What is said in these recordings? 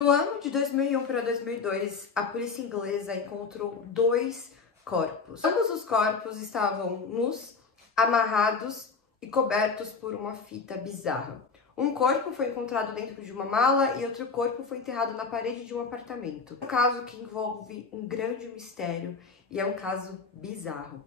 No ano de 2001 para 2002, a polícia inglesa encontrou 2 corpos. Ambos os corpos estavam nus, amarrados e cobertos por uma fita bizarra. Um corpo foi encontrado dentro de uma mala e outro corpo foi enterrado na parede de um apartamento. Um caso que envolve um grande mistério e é um caso bizarro.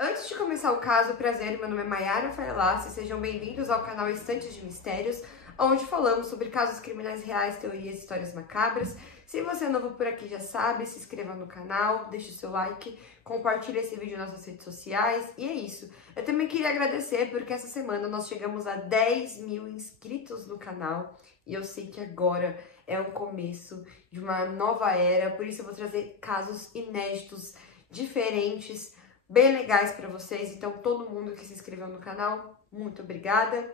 Antes de começar o caso, prazer, meu nome é Mayara Farlassi, sejam bem-vindos ao canal Estantes de Mistérios, onde falamos sobre casos criminais reais, teorias e histórias macabras. Se você é novo por aqui já sabe, se inscreva no canal, deixe o seu like, compartilhe esse vídeo nas suas redes sociais e é isso. Eu também queria agradecer porque essa semana nós chegamos a 10 mil inscritos no canal e eu sei que agora é o começo de uma nova era, por isso eu vou trazer casos inéditos, diferentes, bem legais pra vocês. Então todo mundo que se inscreveu no canal, muito obrigada.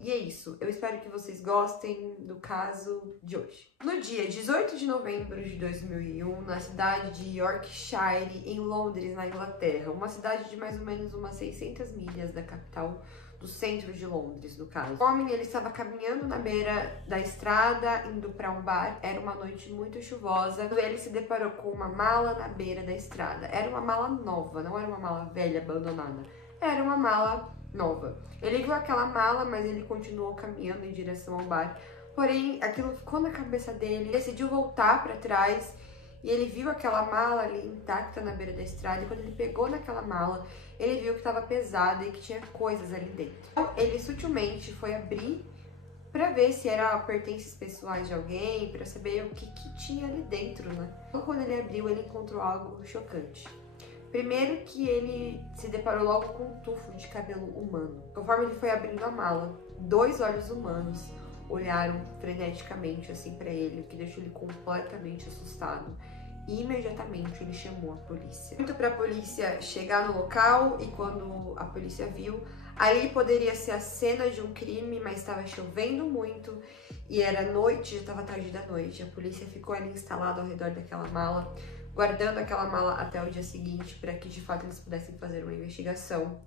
E é isso, eu espero que vocês gostem do caso de hoje. No dia 18 de novembro de 2001, na cidade de Yorkshire, em Londres, na Inglaterra, uma cidade de mais ou menos umas 600 milhas da capital, do centro de Londres, no caso. O homem, ele estava caminhando na beira da estrada, indo para um bar. Era uma noite muito chuvosa. Ele se deparou com uma mala na beira da estrada. Era uma mala nova, não era uma mala velha, abandonada. Era uma mala nova. Ele viu aquela mala, mas ele continuou caminhando em direção ao bar. Porém, aquilo ficou na cabeça dele. Ele decidiu voltar para trás e ele viu aquela mala ali intacta na beira da estrada. E quando ele pegou naquela mala, ele viu que estava pesada e que tinha coisas ali dentro. Então, ele sutilmente foi abrir para ver se era pertences pessoais de alguém, para saber o que tinha ali dentro, né? Então, quando ele abriu, ele encontrou algo chocante. Primeiro que ele se deparou logo com um tufo de cabelo humano. Conforme ele foi abrindo a mala, 2 olhos humanos olharam freneticamente assim para ele, o que deixou ele completamente assustado. E imediatamente ele chamou a polícia. Muito para a polícia chegar no local e quando a polícia viu, ali poderia ser a cena de um crime, mas estava chovendo muito e era noite, já estava tarde da noite. A polícia ficou ali instalada ao redor daquela mala, guardando aquela mala até o dia seguinte para que de fato eles pudessem fazer uma investigação.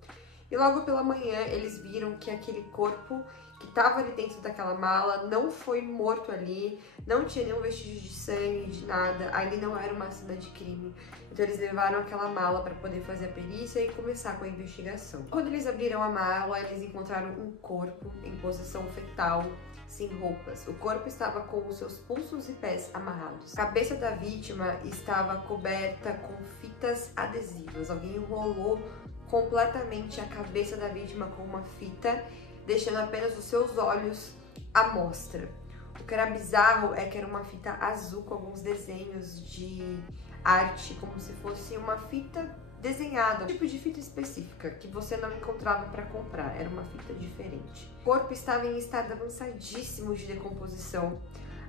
E logo pela manhã eles viram que aquele corpo que estava ali dentro daquela mala não foi morto ali, não tinha nenhum vestígio de sangue, de nada, ali não era uma cena de crime. Então eles levaram aquela mala para poder fazer a perícia e começar com a investigação. Quando eles abriram a mala, eles encontraram um corpo em posição fetal, sem roupas. O corpo estava com os seus pulsos e pés amarrados. A cabeça da vítima estava coberta com fitas adesivas. Alguém enrolou completamente a cabeça da vítima com uma fita, deixando apenas os seus olhos à mostra. O que era bizarro é que era uma fita azul com alguns desenhos de arte, como se fosse uma fita desenhada, um tipo de fita específica que você não encontrava para comprar, era uma fita diferente. O corpo estava em estado avançadíssimo de decomposição.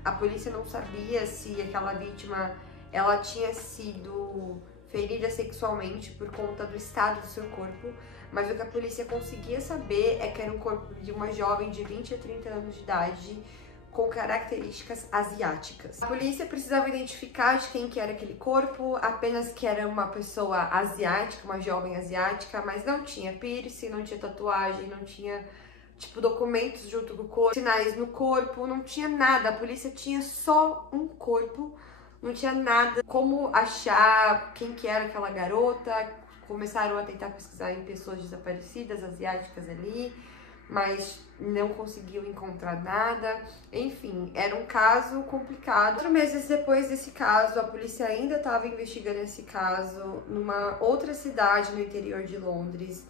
A polícia não sabia se aquela vítima ela tinha sido ferida sexualmente por conta do estado do seu corpo, mas o que a polícia conseguia saber é que era um corpo de uma jovem de 20 a 30 anos de idade com características asiáticas. A polícia precisava identificar de quem que era aquele corpo, apenas que era uma pessoa asiática, uma jovem asiática, mas não tinha piercing, não tinha tatuagem, não tinha tipo documentos junto com o corpo, sinais no corpo, não tinha nada. A polícia tinha só um corpo, não tinha nada como achar quem que era aquela garota. Começaram a tentar pesquisar em pessoas desaparecidas, asiáticas ali, mas não conseguiu encontrar nada. Enfim, era um caso complicado. 4 meses depois desse caso, a polícia ainda estava investigando esse caso numa outra cidade no interior de Londres.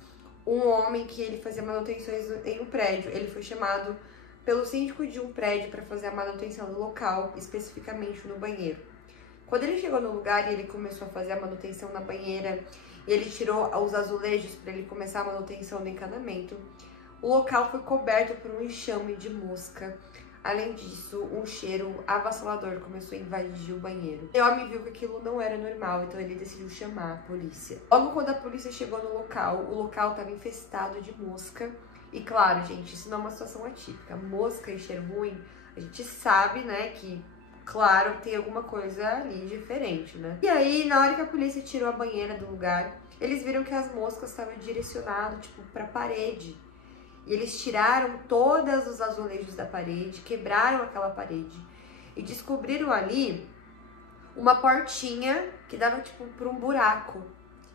Um homem que ele fazia manutenções em um prédio, ele foi chamado pelo síndico de um prédio para fazer a manutenção do local, especificamente no banheiro. Quando ele chegou no lugar e ele começou a fazer a manutenção na banheira, ele tirou os azulejos para ele começar a manutenção do encanamento, o local foi coberto por um enxame de mosca. Além disso, um cheiro avassalador começou a invadir o banheiro. O homem viu que aquilo não era normal, então ele decidiu chamar a polícia. Logo quando a polícia chegou no local, o local estava infestado de mosca. E claro, gente, isso não é uma situação atípica. Mosca e cheiro ruim, a gente sabe, né, que claro, tem alguma coisa ali diferente, né? E aí, na hora que a polícia tirou a banheira do lugar, eles viram que as moscas estavam direcionadas, tipo, pra parede. E eles tiraram todos os azulejos da parede, quebraram aquela parede e descobriram ali uma portinha que dava tipo para um buraco.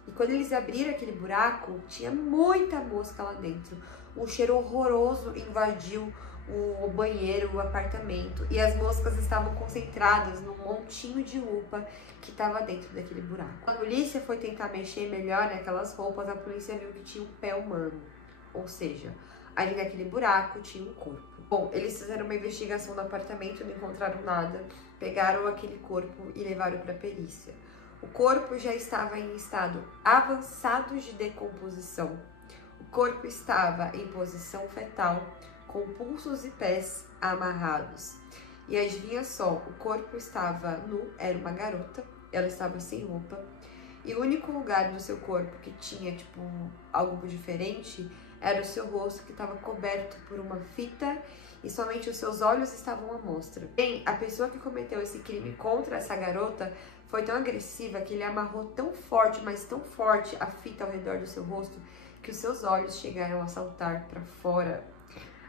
E quando eles abriram aquele buraco, tinha muita mosca lá dentro. Um cheiro horroroso invadiu o banheiro, o apartamento. E as moscas estavam concentradas num montinho de lupa que estava dentro daquele buraco. A polícia foi tentar mexer melhor naquelas roupas, a polícia viu que tinha um pé humano. Ou seja, ali naquele buraco tinha um corpo. Bom, eles fizeram uma investigação no apartamento, não encontraram nada. Pegaram aquele corpo e levaram para a perícia. O corpo já estava em estado avançado de decomposição. O corpo estava em posição fetal, com pulsos e pés amarrados. E adivinha só, o corpo estava nu, era uma garota, ela estava sem roupa. E o único lugar do seu corpo que tinha, tipo, algo diferente era o seu rosto, que estava coberto por uma fita e somente os seus olhos estavam à mostra. Bem, a pessoa que cometeu esse crime contra essa garota foi tão agressiva que ele amarrou tão forte, mas tão forte, a fita ao redor do seu rosto, que os seus olhos chegaram a saltar para fora.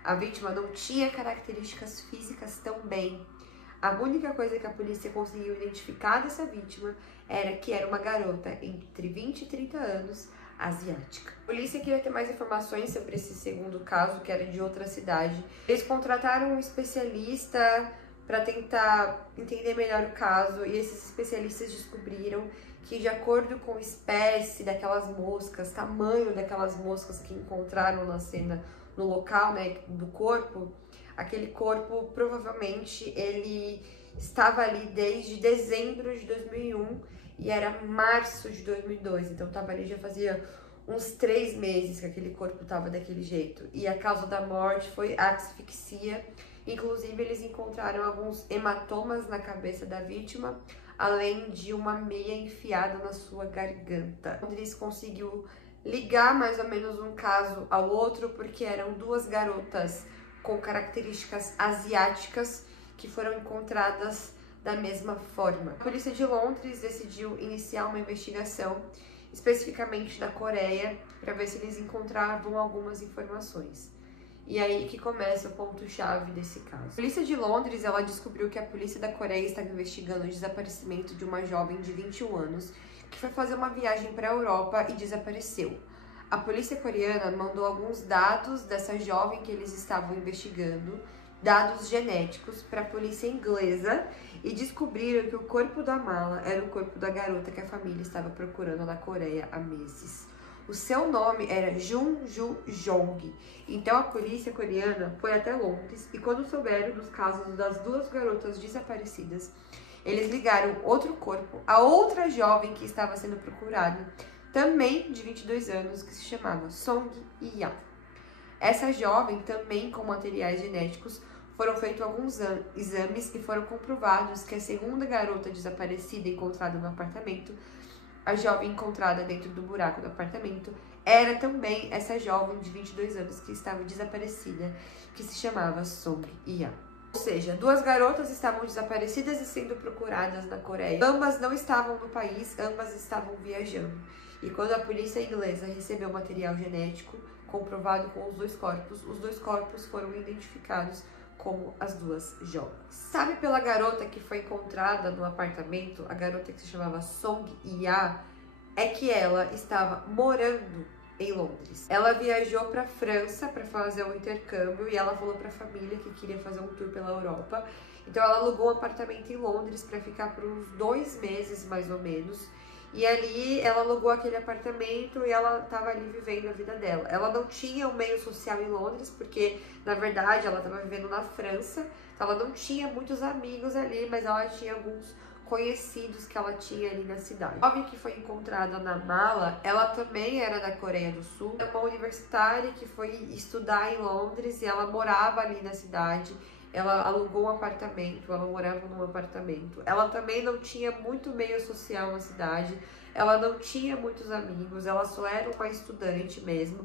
A vítima não tinha características físicas tão bem. A única coisa que a polícia conseguiu identificar dessa vítima era que era uma garota entre 20 e 30 anos, asiática. A polícia queria ter mais informações sobre esse segundo caso, que era de outra cidade. Eles contrataram um especialista para tentar entender melhor o caso, e esses especialistas descobriram que, de acordo com a espécie daquelas moscas, tamanho daquelas moscas que encontraram na cena, no local, né, do corpo, aquele corpo provavelmente ele estava ali desde dezembro de 2001 e era março de 2002, então estava ali já fazia uns 3 meses que aquele corpo estava daquele jeito. E a causa da morte foi asfixia. Inclusive, eles encontraram alguns hematomas na cabeça da vítima, além de uma meia enfiada na sua garganta. Eles conseguiu ligar mais ou menos um caso ao outro, porque eram duas garotas com características asiáticas que foram encontradas da mesma forma. A polícia de Londres decidiu iniciar uma investigação, especificamente da Coreia, para ver se eles encontravam algumas informações. E aí que começa o ponto-chave desse caso. A polícia de Londres, ela descobriu que a polícia da Coreia estava investigando o desaparecimento de uma jovem de 21 anos que foi fazer uma viagem para a Europa e desapareceu. A polícia coreana mandou alguns dados dessa jovem que eles estavam investigando, dados genéticos, para a polícia inglesa, e descobriram que o corpo da mala era o corpo da garota que a família estava procurando na Coreia há meses. O seu nome era Jun Ju Jong. Então a polícia coreana foi até Londres e, quando souberam dos casos das duas garotas desaparecidas, eles ligaram outro corpo a outra jovem que estava sendo procurada, também de 22 anos, que se chamava Song Hye-an. Essa jovem, também com materiais genéticos, foram feitos alguns exames e foram comprovados que a segunda garota desaparecida encontrada no apartamento, a jovem encontrada dentro do buraco do apartamento, era também essa jovem de 22 anos que estava desaparecida, que se chamava Song Hye-an. Ou seja, duas garotas estavam desaparecidas e sendo procuradas na Coreia. Ambas não estavam no país, ambas estavam viajando. E quando a polícia inglesa recebeu material genético comprovado com os dois corpos foram identificados como as duas jovens. Sabe pela garota que foi encontrada no apartamento, a garota que se chamava Song Hye-an, é que ela estava morando em Londres. Ela viajou para a França para fazer um intercâmbio e ela falou para a família que queria fazer um tour pela Europa. Então ela alugou um apartamento em Londres para ficar por uns 2 meses mais ou menos. E ali ela alugou aquele apartamento e ela estava ali vivendo a vida dela. Ela não tinha um meio social em Londres, porque na verdade ela estava vivendo na França. Então ela não tinha muitos amigos ali, mas ela tinha alguns conhecidos que ela tinha ali na cidade. A jovem que foi encontrada na mala, ela também era da Coreia do Sul. É uma universitária que foi estudar em Londres e ela morava ali na cidade. Ela alugou um apartamento, ela morava num apartamento. Ela também não tinha muito meio social na cidade, ela não tinha muitos amigos, ela só era uma estudante mesmo.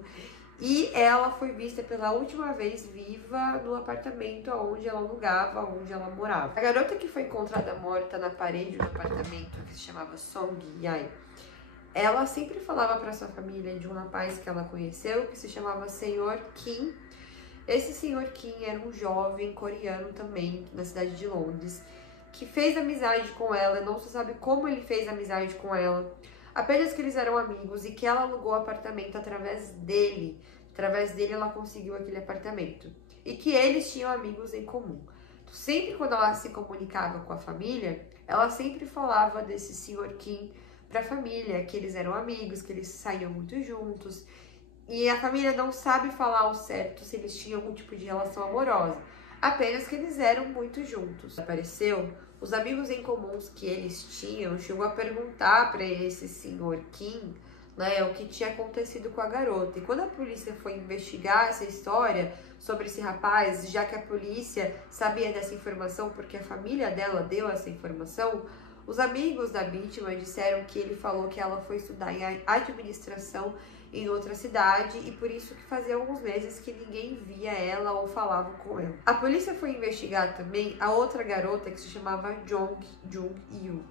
E ela foi vista pela última vez viva no apartamento onde ela alugava, onde ela morava. A garota que foi encontrada morta na parede do apartamento, que se chamava Song Hye-an, ela sempre falava para sua família de um rapaz que ela conheceu, que se chamava Sr. Kim, Esse senhor Kim era um jovem coreano também, na cidade de Londres, que fez amizade com ela, não se sabe como ele fez amizade com ela, apenas que eles eram amigos e que ela alugou o apartamento através dele. Através dele ela conseguiu aquele apartamento. E que eles tinham amigos em comum. Sempre quando ela se comunicava com a família, ela sempre falava desse senhor Kim para a família, que eles eram amigos, que eles saíam muito juntos. E a família não sabe falar ao certo se eles tinham algum tipo de relação amorosa, apenas que eles eram muito juntos. Apareceu, os amigos em comuns que eles tinham chegou a perguntar para esse senhor Kim, né, o que tinha acontecido com a garota. E quando a polícia foi investigar essa história sobre esse rapaz, já que a polícia sabia dessa informação porque a família dela deu essa informação, os amigos da vítima disseram que ele falou que ela foi estudar em administração em outra cidade e por isso que fazia alguns meses que ninguém via ela ou falava com ela. A polícia foi investigar também a outra garota que se chamava Jong Jung-yu.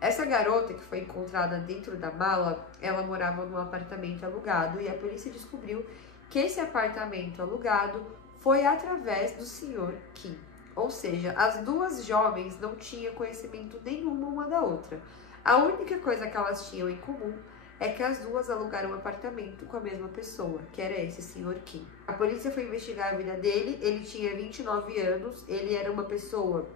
Essa garota que foi encontrada dentro da mala, ela morava num apartamento alugado e a polícia descobriu que esse apartamento alugado foi através do senhor Kim. Ou seja, as duas jovens não tinham conhecimento nenhuma uma da outra. A única coisa que elas tinham em comum é que as duas alugaram um apartamento com a mesma pessoa, que era esse senhor Kim. A polícia foi investigar a vida dele, ele tinha 29 anos, ele era uma pessoa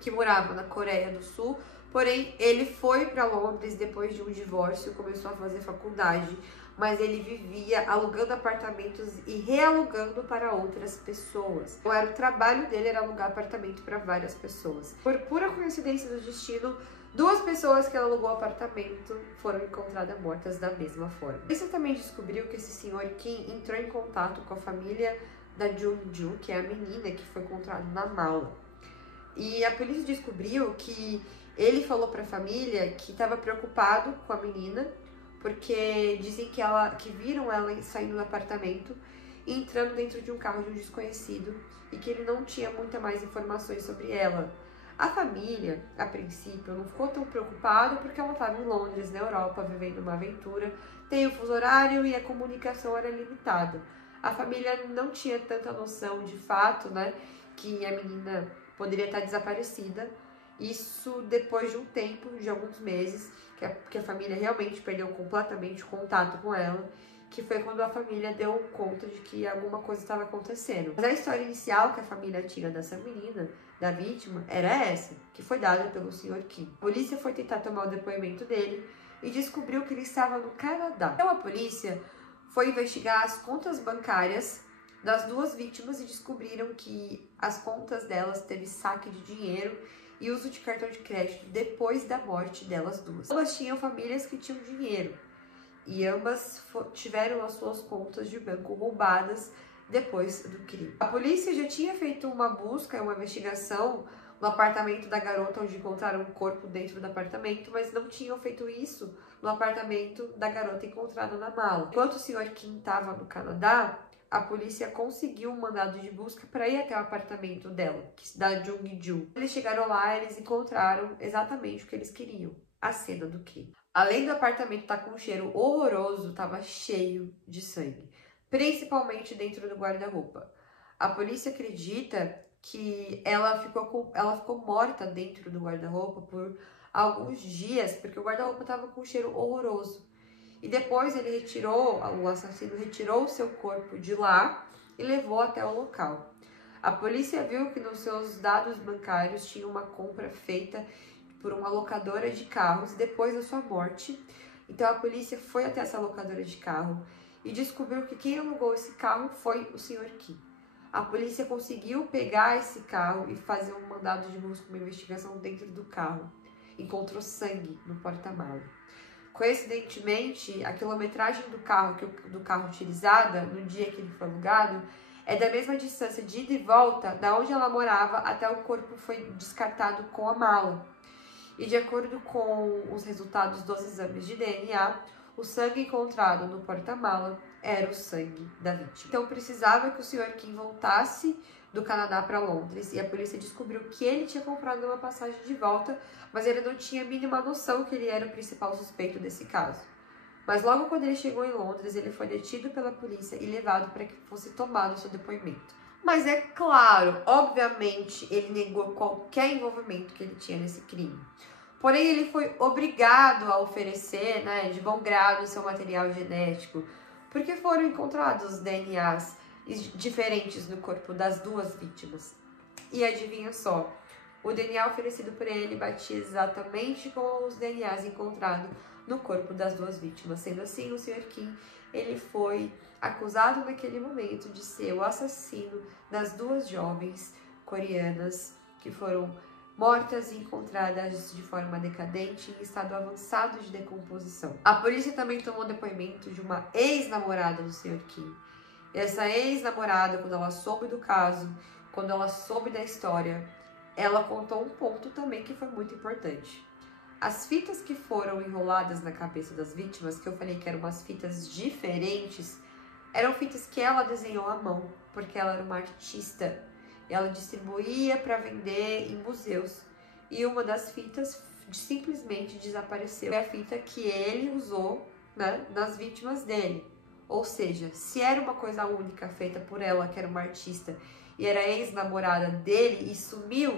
que morava na Coreia do Sul, porém ele foi para Londres depois de um divórcio, começou a fazer faculdade, mas ele vivia alugando apartamentos e realugando para outras pessoas. Então, o trabalho dele era alugar apartamento para várias pessoas. Por pura coincidência do destino, duas pessoas que ela alugou o apartamento foram encontradas mortas da mesma forma. Você também descobriu que esse senhor Kim entrou em contato com a família da Jung-ju, que é a menina que foi encontrada na mala. E a polícia descobriu que ele falou para a família que estava preocupado com a menina, porque dizem que viram ela saindo do apartamento e entrando dentro de um carro de um desconhecido e que ele não tinha muita mais informações sobre ela. A família, a princípio, não ficou tão preocupada porque ela estava em Londres, na Europa, vivendo uma aventura, tem o fuso horário e a comunicação era limitada. A família não tinha tanta noção de fato, né, que a menina poderia estar desaparecida. Isso depois de um tempo, de alguns meses, que a família realmente perdeu completamente o contato com ela, que foi quando a família deu conta de que alguma coisa estava acontecendo. Mas a história inicial que a família tinha dessa menina, da vítima, era essa, que foi dada pelo Sr. Kim. A polícia foi tentar tomar o depoimento dele e descobriu que ele estava no Canadá. Então a polícia foi investigar as contas bancárias das duas vítimas e descobriram que as contas delas teve saque de dinheiro e uso de cartão de crédito depois da morte delas duas. Ambas tinham famílias que tinham dinheiro e ambas tiveram as suas contas de banco roubadas depois do crime. A polícia já tinha feito uma busca, uma investigação no apartamento da garota, onde encontraram um corpo dentro do apartamento, mas não tinham feito isso no apartamento da garota encontrada na mala. Enquanto o Sr. Kim estava no Canadá, a polícia conseguiu um mandado de busca para ir até o apartamento dela, da Jung-ju. Eles chegaram lá, eles encontraram exatamente o que eles queriam, a cena do crime. Além do apartamento estar com um cheiro horroroso, estava cheio de sangue, principalmente dentro do guarda-roupa. A polícia acredita que ela ficou morta dentro do guarda-roupa por alguns dias, porque o guarda-roupa estava com um cheiro horroroso. E depois o assassino retirou o seu corpo de lá e levou até o local. A polícia viu que nos seus dados bancários tinha uma compra feita por uma locadora de carros depois da sua morte. Então a polícia foi até essa locadora de carro e descobriu que quem alugou esse carro foi o Sr. Kim. A polícia conseguiu pegar esse carro e fazer um mandado de busca, uma investigação dentro do carro. Encontrou sangue no porta-malas. Coincidentemente, a quilometragem do carro utilizada no dia que ele foi alugado é da mesma distância de ida e volta da onde ela morava até o corpo foi descartado com a mala. E de acordo com os resultados dos exames de DNA, o sangue encontrado no porta-mala era o sangue da vítima. Então precisava que o Sr. Kim voltasse do Canadá para Londres e a polícia descobriu que ele tinha comprado uma passagem de volta, mas ele não tinha a mínima noção que ele era o principal suspeito desse caso. Mas logo quando ele chegou em Londres, ele foi detido pela polícia e levado para que fosse tomado o seu depoimento. Mas é claro, obviamente, ele negou qualquer envolvimento que ele tinha nesse crime. Porém, ele foi obrigado a oferecer, né, de bom grado, seu material genético, porque foram encontrados DNAs diferentes no corpo das duas vítimas. E adivinha só, o DNA oferecido por ele batia exatamente com os DNAs encontrados no corpo das duas vítimas. Sendo assim, o Sr. Kim, ele foi acusado naquele momento de ser o assassino das duas jovens coreanas que foram mortas e encontradas de forma decadente em estado avançado de decomposição. A polícia também tomou depoimento de uma ex-namorada do Sr. Kim. Essa ex-namorada, quando ela soube do caso, quando ela soube da história, ela contou um ponto também que foi muito importante. As fitas que foram enroladas na cabeça das vítimas, que eu falei que eram umas fitas diferentes, eram fitas que ela desenhou à mão, porque ela era uma artista. Ela distribuía para vender em museus. E uma das fitas simplesmente desapareceu. É a fita que ele usou, né, nas vítimas dele. Ou seja, se era uma coisa única feita por ela, que era uma artista, e era ex-namorada dele e sumiu,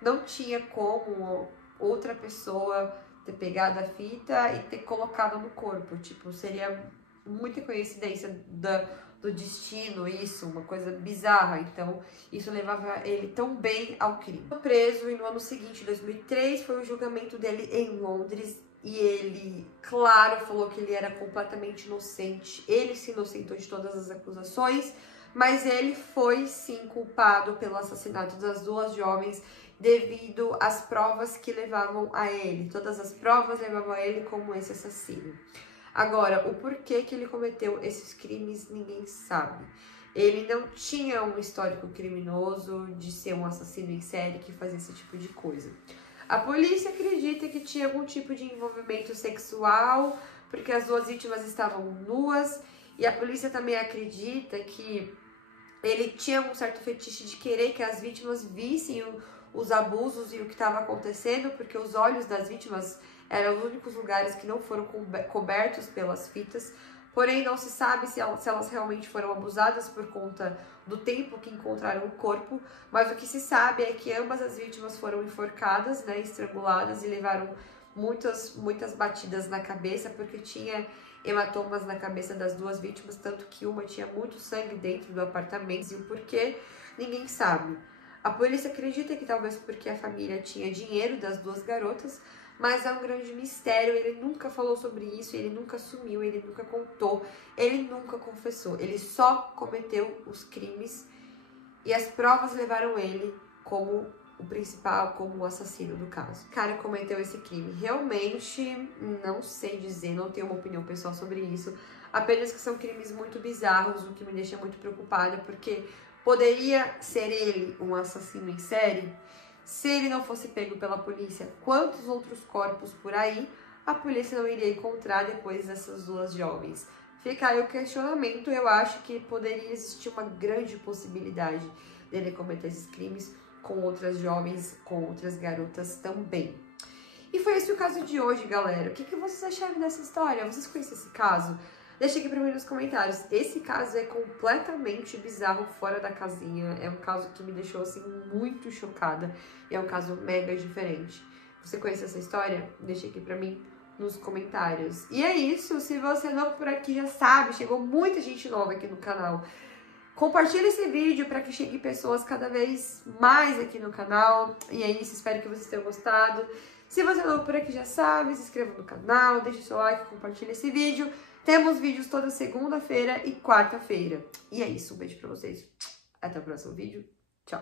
não tinha como outra pessoa ter pegado a fita e ter colocado no corpo. Tipo, seria muita coincidência do destino, isso, uma coisa bizarra. Então, isso levava ele tão bem ao crime. Foi preso e no ano seguinte, 2003, foi o julgamento dele em Londres. E ele, claro, falou que ele era completamente inocente. Ele se inocentou de todas as acusações, mas ele foi sim culpado pelo assassinato das duas jovens devido às provas que levavam a ele. Todas as provas levavam a ele como esse assassino. Agora, o porquê que ele cometeu esses crimes, ninguém sabe. Ele não tinha um histórico criminoso de ser um assassino em série que fazia esse tipo de coisa. A polícia acredita que tinha algum tipo de envolvimento sexual, porque as duas vítimas estavam nuas, e a polícia também acredita que ele tinha um certo fetiche de querer que as vítimas vissem os abusos e o que estava acontecendo, porque os olhos das vítimas eram os únicos lugares que não foram cobertos pelas fitas. Porém, não se sabe se elas realmente foram abusadas por conta do tempo que encontraram o corpo, mas o que se sabe é que ambas as vítimas foram enforcadas, né, estranguladas, e levaram muitas batidas na cabeça, porque tinha hematomas na cabeça das duas vítimas, tanto que uma tinha muito sangue dentro do apartamento, e o porquê ninguém sabe. A polícia acredita que talvez porque a família tinha dinheiro das duas garotas, mas é um grande mistério. Ele nunca falou sobre isso, ele nunca assumiu, ele nunca contou, ele nunca confessou. Ele só cometeu os crimes e as provas levaram ele como o principal, como o assassino do caso. O cara cometeu esse crime. Realmente não sei dizer, não tenho uma opinião pessoal sobre isso, apenas que são crimes muito bizarros, o que me deixa muito preocupada, porque poderia ser ele um assassino em série? Se ele não fosse pego pela polícia, quantos outros corpos por aí a polícia não iria encontrar depois dessas duas jovens? Fica aí o questionamento. Eu acho que poderia existir uma grande possibilidade dele cometer esses crimes com outras jovens, com outras garotas também. E foi esse o caso de hoje, galera. O que vocês acharam dessa história? Vocês conhecem esse caso? Deixa aqui pra mim nos comentários. Esse caso é completamente bizarro, fora da casinha. É um caso que me deixou, assim, muito chocada. E é um caso mega diferente. Você conhece essa história? Deixa aqui pra mim nos comentários. E é isso. Se você é novo por aqui, já sabe, chegou muita gente nova aqui no canal. Compartilha esse vídeo para que chegue pessoas cada vez mais aqui no canal. E é isso, espero que vocês tenham gostado. Se você é novo por aqui, já sabe, se inscreva no canal, deixe seu like, compartilha esse vídeo. Temos vídeos toda segunda-feira e quarta-feira. E é isso, um beijo pra vocês. Até o próximo vídeo.